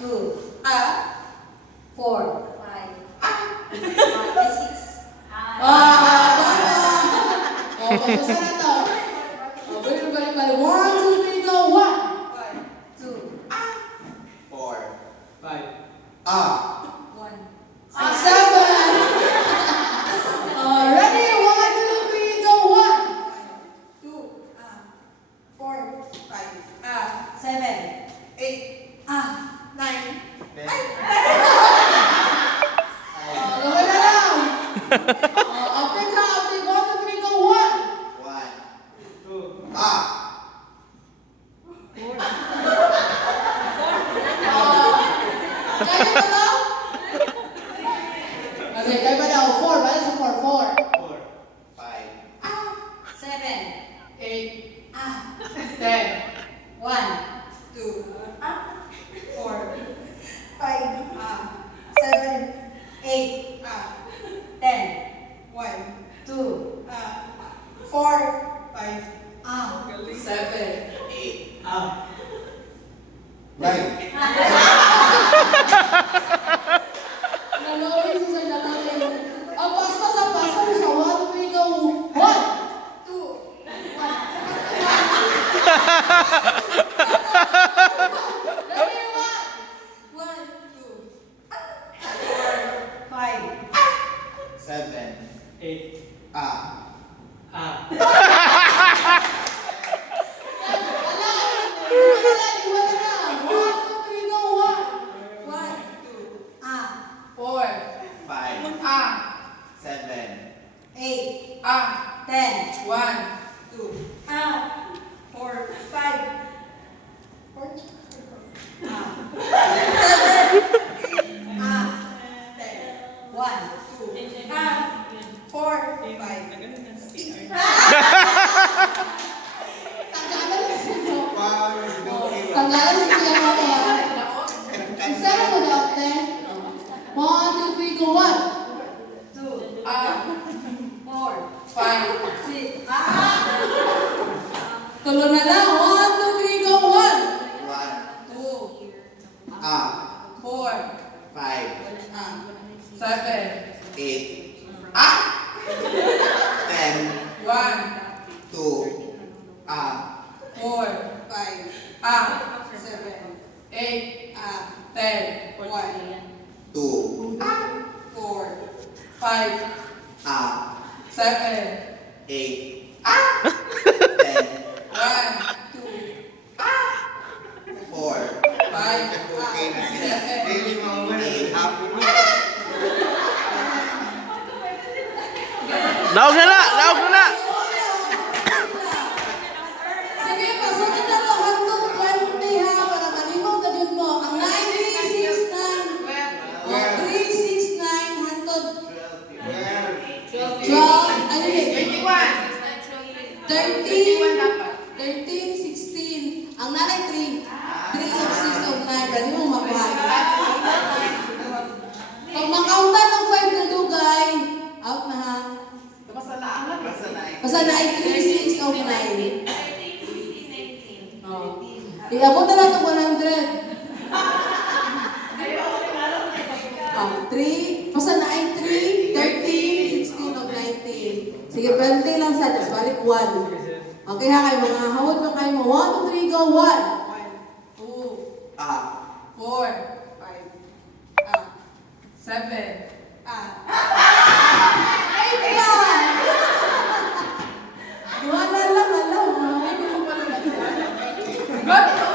2, 4, 5, 6. Tapos na to. Balik. 1, 2, 3, go. 1. 2, 4, 5. 1. 7. Ready? 1, 2, 3, go. 1. 2, 4, 5, 7, 8, 9. 10, Gawin na lang. After count, 1, 2, 3, go. 1. 1, 2. Kaya pa daw? Okay, kaya pa daw. 4. Balik sa 4. 4. 4. 5, 7, 8. 10, 10. 1, 2, 4, 5, 7, 8, 10, 1, 2, 4, 5, 7. 8, Ah. 9, Nalawin sa natin. Ang pasta sa 1, 2, 3, go. 1. 2, Ready? 1, 2, 4, 5, 7, 8. ah, Ah. Iwala na. 1, 2, 3, go. 1. 1, 2, 4. 5, 7, 8, 10, 1. 2, 4, 5, Tanggalan si Kuya Mama. Isa na mo daw, te. 1, 2, 3, go. 1. 2, 4, 5. 6, Tulo na lang. 1, 2, 3, go. 1. 1, 2, ah, 4, 5, 7, 8, 10, 10, 1, 2, 4, 5, 7, 8, 10, 2, 4, 5, 7, 8, 10, 1, 4, 5, okay na. 7. Really, mama, happy mo. Naog na na! Naog na na! Sige, pasukin na to. Hangtong 20 ha. Para malimong na dyan mo. Ang 9369. 369 hangtong 12. Ano yun? 13, 16. Ang nanay 3. 3 of 6 of 9. Pwede mo makuha. Pag makauntan ng 5 na dugay, out na ha. Basta na ay 3, 6 of 9. Oh. Iabot na lang ng 100. 3, basta na ay 3, 13, 16 of 19. Sige, 20 lang sa das. Balik 1. Okay ha kayo mga hawad na kayo mo. 1, 2, 3, go. 1. 2, 4, 7, 8 yan! Wala lang, alam. Good